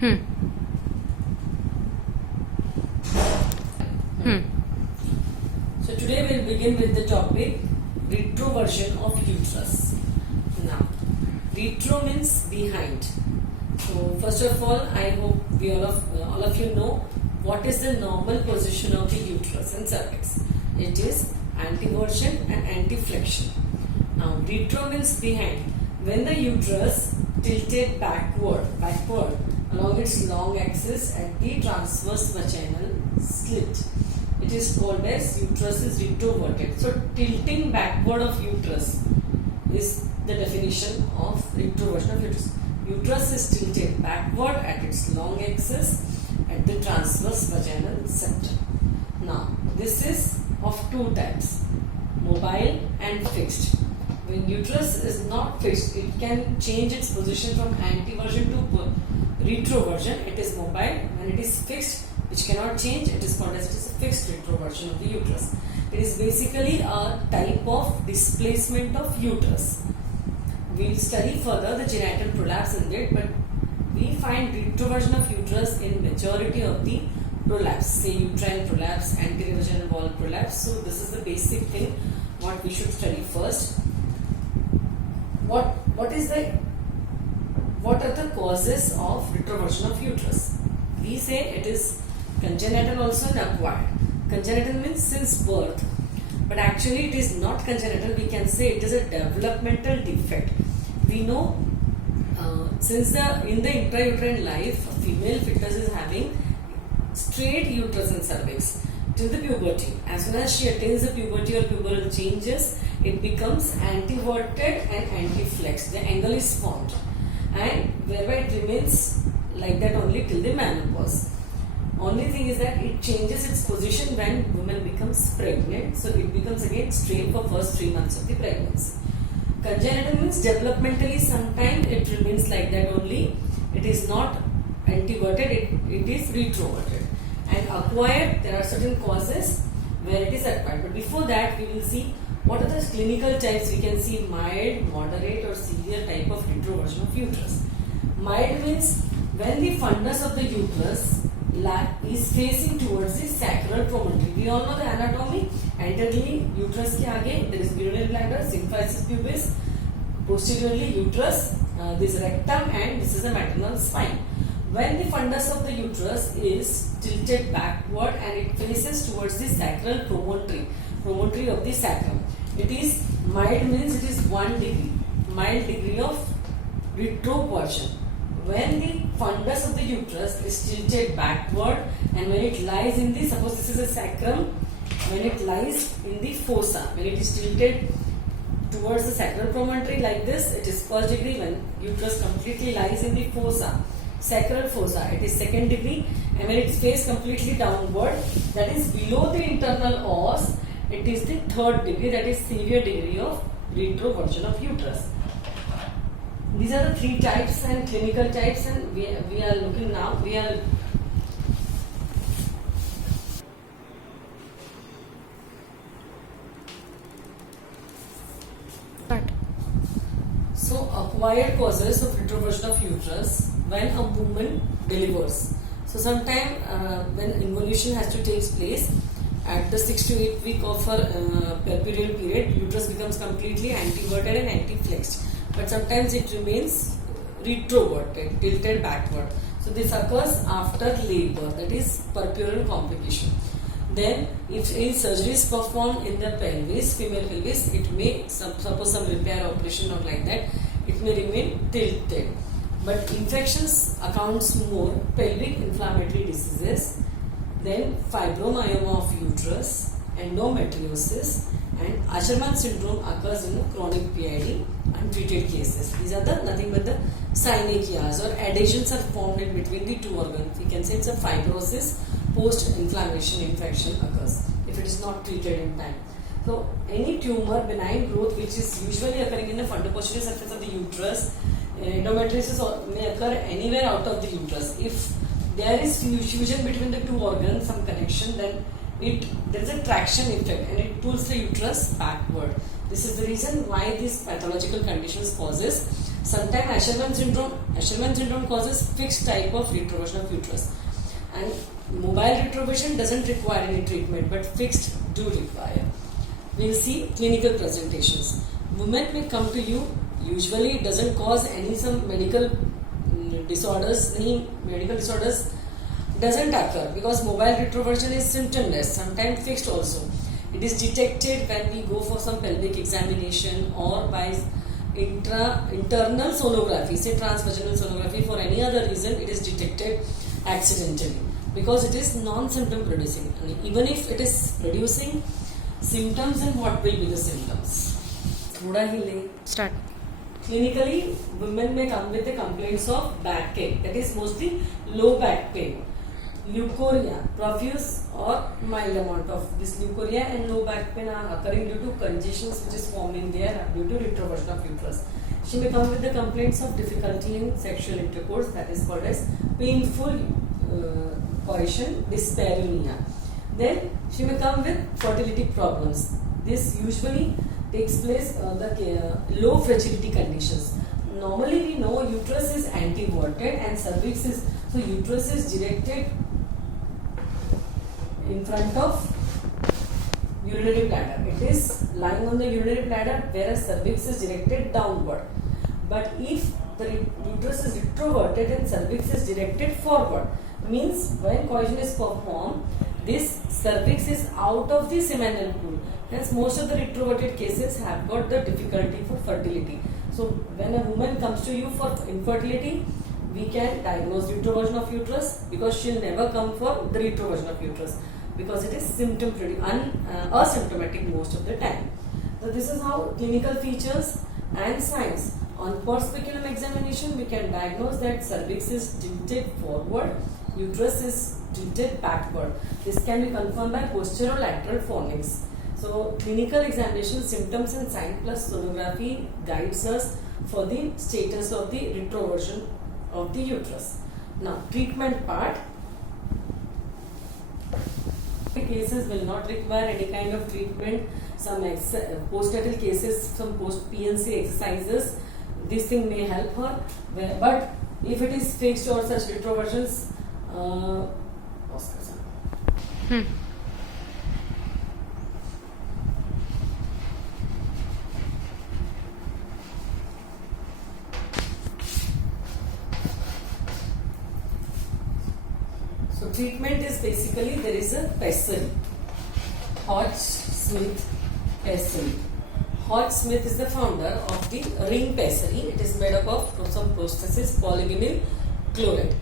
Hmm. Hmm. So today we'll begin with the topic retroversion of uterus. Now, retro means behind. So first of all, I hope we all of you know what is the normal position of the uterus and cervix. It is anteversion and anteflexion. Now, retro means behind. When the uterus tilted backward along its long axis at the transverse vaginal slit, it is called as uterus is retroverted. So tilting backward of uterus is the definition of retroversion of uterus. Uterus is tilted backward at its long axis at the transverse vaginal septum. Now, this is of two types, mobile and fixed. When uterus is not fixed, it can change its position from anteversion to retroversion. It is mobile. When it is fixed, which cannot change, it is called as it is a fixed retroversion of the uterus. It is basically a type of displacement of uterus. We will study further the genital prolapse in it, but we find retroversion of uterus in majority of the prolapse, say uterine prolapse, anterior vaginal wall prolapse. So this is the basic thing what we should study first. What are the causes of retroversion of uterus? We say it is congenital also and acquired. Congenital means since birth, but actually it is not congenital. We can say it is a developmental defect. We know since in the intrauterine life, a female fetus is having straight uterus and cervix till the puberty. As soon as she attains the puberty or pubertal changes, it becomes anteverted and anteflexed. The angle is formed, and whereby it remains like that only till the menopause. Only thing is that it changes its position when woman becomes pregnant. So it becomes again straight for first 3 months of the pregnancy. Congenital means developmentally sometimes it remains like that only. It is not anteverted, it is retroverted. And acquired, there are certain causes where it is acquired. But before that, we will see what are the clinical types. We can see mild, moderate or severe type of retroversion of uterus. Mild means when the fundus of the uterus is facing towards the sacral promontory. We all know the anatomy. Anteriorly, uterus ke aage there is urinary bladder, symphysis pubis. Posteriorly, uterus, this rectum, and this is the maternal spine. When the fundus of the uterus is tilted backward and it faces towards the sacral promontory of the sacrum, it is mild means it is 1 degree, mild degree of retroversion. When the fundus of the uterus is tilted backward and when it lies in the, suppose this is a sacrum, when it lies in the fossa, when it is tilted towards the sacral promontory like this, it is 1st degree. When uterus completely lies in the fossa, sacral fossa, it is 2nd degree. And when its face completely downward, that is below the internal os, it is the 3rd degree, that is severe degree of retroversion of uterus. These are the 3 types and clinical types, and we are looking now. Start. So acquired causes of retroversion of uterus when a woman delivers. So sometime when involution has to take place at the 6 to 8 week of her puerperal period, uterus becomes completely anteverted and anteflexed. But sometimes it remains retroverted, tilted backward. So this occurs after labor, that is puerperal complication. Then if any surgery is performed in the pelvis, female pelvis, it may, suppose some repair operation or like that, it may remain tilted. But infections accounts more pelvic inflammatory diseases, then fibromyoma of uterus, endometriosis, and Asherman syndrome occurs in chronic PID untreated cases. These are nothing but the synechias or adhesions are formed in between the two organs. We can say it's a fibrosis, post-inflammation infection occurs if it is not treated in time. So any tumor, benign growth which is usually occurring in the fundoposterior surface of the uterus, endometriosis may occur anywhere out of the uterus. If there is fusion between the two organs, some connection, then there is a traction effect and it pulls the uterus backward. This is the reason why these pathological conditions causes Sometimes Asherman syndrome causes fixed type of retroversion of uterus, and mobile retroversion doesn't require any treatment, but fixed do require. We'll see clinical presentations. Women may come to you. Usually, it doesn't cause any some medical disorders. Any medical disorders doesn't occur because mobile retroversion is symptomless. Sometimes fixed also. It is detected when we go for some pelvic examination or by internal sonography, say transvaginal sonography. For any other reason, it is detected accidentally because it is non-symptom producing. And even if it is producing symptoms, and what will be the symptoms? Start. Clinically, women may come with the complaints of back ache, that is mostly low back pain, leukorrhea, profuse or mild amount of this leukorrhea and low back pain are occurring due to congestions which is forming there due to retroversion of uterus. She may come with the complaints of difficulty in sexual intercourse, that is called as painful coition, dyspareunia. Then she may come with fertility problems. This usually takes place the low fragility conditions. Normally we know uterus is anteverted and cervix is, so uterus is directed in front of urinary bladder. It is lying on the urinary bladder, whereas cervix is directed downward. But if the uterus is retroverted and cervix is directed forward, means when coition is performed, this cervix is out of the seminal pool. Hence, most of the retroverted cases have got the difficulty for fertility. So, when a woman comes to you for infertility, we can diagnose retroversion of uterus because she will never come for the retroversion of uterus because it is asymptomatic most of the time. So, this is how clinical features and signs. On post speculum examination, we can diagnose that cervix is tilted forward, uterus is tilted backward. This can be confirmed by posterolateral fornix. So, clinical examination, symptoms and signs plus sonography guides us for the status of the retroversion of the uterus. Now, treatment part. Cases will not require any kind of treatment. Some postnatal cases, some post PNC exercises, this thing may help her. But if it is fixed or such retroversions, So treatment is basically there is a pessary, Hodge-Smith pessary. Hodge-Smith is the founder of the ring pessary. It is made up of some prosthesis polyvinyl chloride.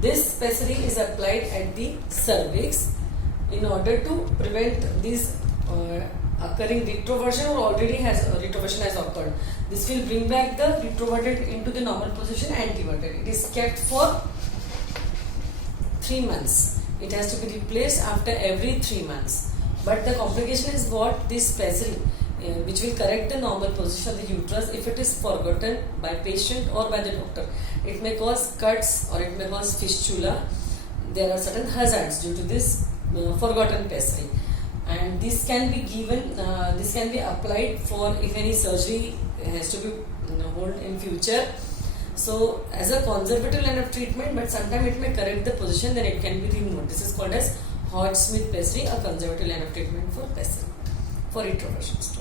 This pessary is applied at the cervix in order to prevent this occurring retroversion or already has retroversion has occurred. This will bring back the retroverted into the normal position anteverted. It is kept for 3 months. It has to be replaced after every 3 months. But the complication is what this pessary, which will correct the normal position of the uterus if it is forgotten by patient or by the doctor. It may cause cuts or it may cause fistula. There are certain hazards due to this forgotten pessary. And this can be given, this can be applied for if any surgery has to be held in future. So, as a conservative line of treatment, but sometimes it may correct the position, then it can be removed. This is called as Hodge-Smith pessary, a conservative line of treatment for pessary, for retroversion.